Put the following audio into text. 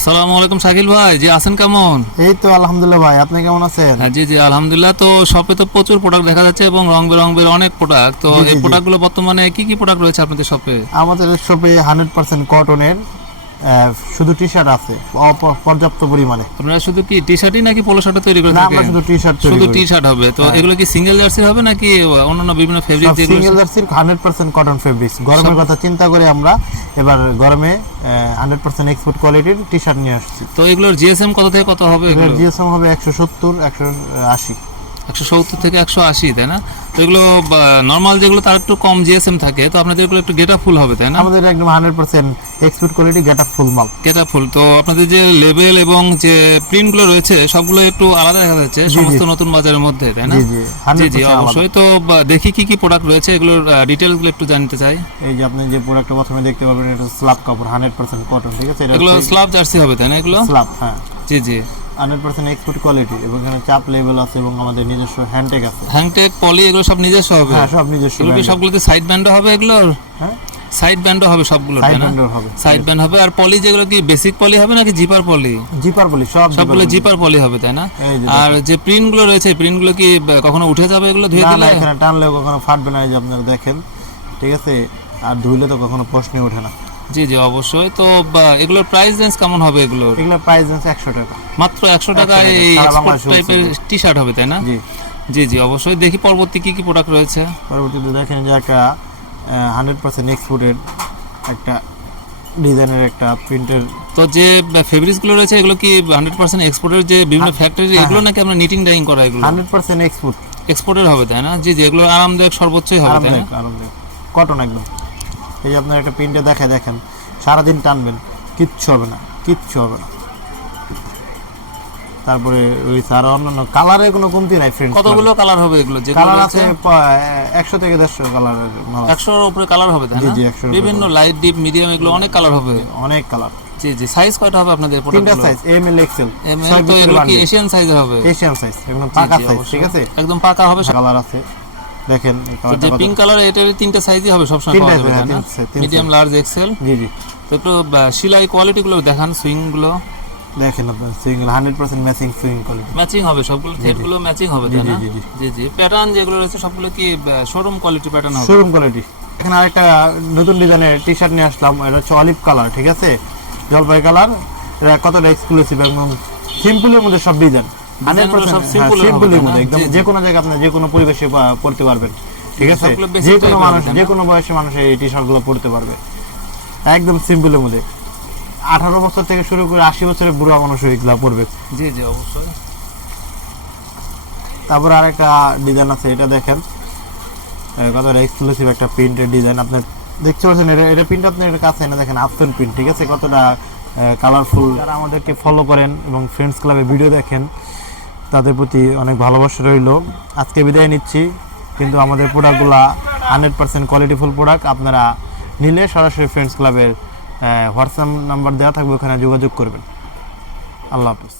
আসসালামু আলাইকুম শাকিল ভাই, জি আছেন কেমন? এই তো আলহামদুলিল্লাহ ভাই, আপনি কেমন আছেন? হ্যাঁ, জি জি আলহামদুলিল্লাহ। তো শপে তো প্রচুর প্রোডাক্ট দেখা যাচ্ছে এবং রং বেরঙের অনেক প্রোডাক্ট। তো জি, জি, এই জি। প্রোডাক্টগুলো বর্তমানে কি কি প্রোডাক্ট রয়েছে আপনাদের শপে? আমাদের শপে 100% কটনের শুধু টি শার্ট আছে পর্যাপ্ত পরিমাণে। আপনারা শুধু কি টি শার্টই নাকি পোলো শার্টও তৈরি করে না, থাকেন? আমরা শুধু টি শার্ট তৈরি শুধু করি। টি শার্ট হবে। তো হ্যাঁ। এগুলো কি সিঙ্গেল জার্সি হবে নাকি অন্যান্য বিভিন্ন ফেব্রিক সব যেগুলো? সিঙ্গেল জার্সির 100% কটন ফেব্রিক্স। গরমের কথা চিন্তা করে আমরা এবার গরমে 100% এক্সপোর্ট কোয়ালিটির টি শার্ট নিয়ে আসছি। তো এগুলোর জিএসএম কত থেকে কত হবে? এটার জিএসএম হবে 170, 180। 170 থেকে 180, তাই না? তো এগুলো নর্মাল যেগুলো তার একটু কম জিএসএম থাকে, তো আপনাদের এগুলো একটু গেটা ফুল হবে, তাই না? আমাদের একদম 100% এক্সপোর্ট কোয়ালিটি গেট আপ ফুল মাল। গেটা ফুল। তো আপনাদের যে লেবেল এবং যে প্রিন্টগুলো রয়েছে সবগুলো একটু আলাদা দেখা যাচ্ছে সমস্ত নতুন বাজারের মধ্যে, তাই না? জি জি, জি জি 100% অবশ্যই। তো দেখি কি কি প্রোডাক্ট রয়েছে, এগুলোর ডিটেইলসগুলো একটু জানতে চাই। এই যে আপনি যে প্রোডাক্টটা প্রথমে দেখতে পাবেন, এটা স্ল্যাব কাপড় 100% কটন, ঠিক আছে? এটা এগুলো স্ল্যাব জার্সি হবে, তাই না? এগুলো স্ল্যাব, হ্যাঁ, জি জি। 100% এক্সপোর্ট কোয়ালিটি এবং এখানে চাপ লেভেল আছে এবং আমাদের নিজস্ব হ্যান্ডটেক আছে। হ্যাংটেক পলি এগুলো সব নিজস্ব হবে? হ্যাঁ, সব নিজস্ব। এগুলো কি সবগুলোতে সাইড ব্যান্ডও হবে এগুলোর? হ্যাঁ, সাইড ব্যান্ডও হবে সবগুলো, সাইড তাই না? ব্যান্ডও হবে। সাইড ব্যান্ড হবে। আর পলি যেগুলো কি বেসিক পলি হবে নাকি জিপার পলি? জিপার বলি, সবগুলো জিপার পলি হবে, তাই না? এই যে আর যে প্রিন্টগুলো রয়েছে, প্রিন্টগুলো কি কখনো উঠে যাবে এগুলো ধুয়ে না না, দিলে? এখানে টানলেও কখনো ফাটবে না, এই যে আপনারা দেখেন, ঠিক আছে? আর ধুইলে তো কখনো প্রশ্নই ওঠে না। জি জি অবশ্যই। তো এগুলোর প্রাইস রেঞ্জ কেমন হবে এগুলোর? এগুলো প্রাইস আছে 100 টাকা। মাত্র 100 টাকায় 100 টাকা, এই সারা এক্সপোর্ট বাংলাদেশে টাইপের টি শার্ট হবে, তাই না? জি। জি জি অবশ্যই। দেখি পরবর্তী কি কি প্রোডাক্ট রয়েছে। পরবর্তীতে দেখেন যে একটা 100% এক্সপোর্টেড একটা ডিজাইনের একটা প্রিন্টের। তো যে ফেব্রিক্সগুলো রয়েছে এগুলো কি 100% এক্সপোর্টের যে বিভিন্ন ফ্যাক্টরি এগুলো নাকি আমরা নিটিং ডাইং করা এগুলো? 100% এক্সপোর্ট, এক্সপোর্টের হবে, তাই না? জি জি। এগুলো আরামদায়ক সর্বোচ্চই হবে, তাই না? আরামদায়ক কটন একদম। এই যে আপনার একটা প্রিন্টে দেখেন, সারাদিন টানবেন, কিচ্ছু হবে না, কিচ্ছু হবে না। তারপরে ওই স্যার অন্যান্য কালারের কোনো কমতি নাই ফ্রেন্ড। কতগুলো কালার হবে এগুলো? যে কালার আছে 100 থেকে 150 কালারের মাল। 100 এর উপরে কালার হবে, তাই জি না? জি, 100 বিভিন্ন লাইট ডিপ মিডিয়াম এগুলো অনেক কালার হবে। অনেক কালার। জি জি। সাইজ কয়টা হবে আপনাদের তিনটা প্রোডাক্টগুলো? Size, M L XL. ML. তো এগুলো কি এশিয়ান সাইজের হবে? এশিয়ান সাইজ, একদম পাকা জি, সাইজ, অবশ্যই। ঠিক আছে? একদম পাকা হবে। কালার আছে দেখেন, এই তো যে কালারটা পিঙ্ক কালার, এটার তিনটা সাইজই হবে সবসময় তিনটা পাওয়া যাবে, তাই না? তিন মিডিয়াম, লার্জ, এক্সেল। জি জি। তো একটু সেলাই কোয়ালিটি গুলো দেখান, সুইং গুলো। দেখেন আপনার single 100% matching swing quality. Matching হবে সবগুলো, থ্রেড গুলো ম্যাচিং হবে, তাই না? জি জি। জি জি। প্যাটার্ন যেগুলো রয়েছে সবগুলো কি শোরুম কোয়ালিটি প্যাটার্ন হবে? Showroom quality. এখানে আরেকটা নতুন ডিজাইনের টি শার্ট নিয়ে আসলাম, এটা হচ্ছে অলিভ কালার, ঠিক আছে? জলপাই কালার। এটা কতটা এক্সক্লুসিভ, একদম সিম্পলের মধ্যে সব ডিজাইন। 100% সিম্পলের মধ্যে, একদম যে কোনো জায়গায় আপনি যে কোনো পরিবেশে পড়তে পারবেন, ঠিক আছে? সবগুলো basic যে কোনো type-এর মানুষ, হবে, যে কোনো বয়সের মানুষ এই টি শার্ট গুলো পড়তে পারবে, একদম সিম্পলের মধ্যে। 18 বছর থেকে শুরু করে 80 বছরের বুড়া মানুষ এগুলো পড়বে। জি জি অবশ্যই। তারপর আরেকটা ডিজাইন আছে, এটা দেখেন কতটা এক্সক্লুসিভ একটা প্রিন্টের ডিজাইন। আপনার দেখতে পাচ্ছেন, এটা প্রিন্ট আপনার কাছে এনে দেখেন, আফসান প্রিন্ট, ঠিক আছে? কতটা কালারফুল। যারা আমাদেরকে ফলো করেন এবং ফ্রেন্ডস ক্লাবে ভিডিও দেখেন, তাদের প্রতি অনেক ভালোবাসা রইল। আজকে বিদায় নিচ্ছি, কিন্তু আমাদের প্রোডাক্টগুলো 100% কোয়ালিটিফুল প্রোডাক্ট। আপনারা নিলে সরাসরি ফ্রেন্ডস ক্লাবের হোয়াটসঅ্যাপ নাম্বার দেওয়া থাকবে, ওখানে যোগাযোগ করবেন। আল্লাহ হাফিজ।